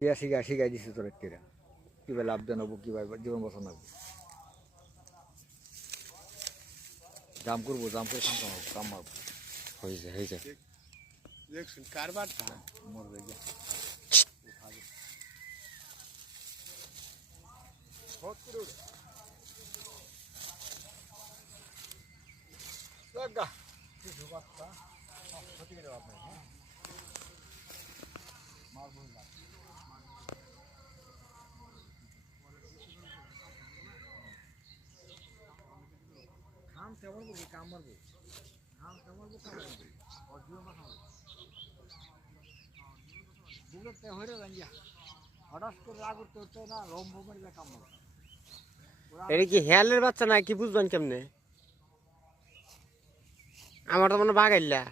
শিখাই দিছি তোর একটা কিভাবে লাভদান হবো, কিভাবে জীবন বছর নাবো, জাম করবো, জাম করে খাম কাম মারবো, হয়েছে দেখছেন কারবারটা মরবে যে কিছু বাচ্চা ক্ষতি করে আপনার হ্যাঁ মারবো না খাম কেমন করবো, কাম মারবো, খাম কেমন করবো, জীবন কথা বুলেটটা হয়ে যান হঠাৎ করে রাগ করতে হচ্ছে না, রম্ভ মারিলে কাম মারবো। এটা কি হেয়ালের বাচ্চা না কি বুঝবেন কেমনে? আমার তো মনে বাঘাইলা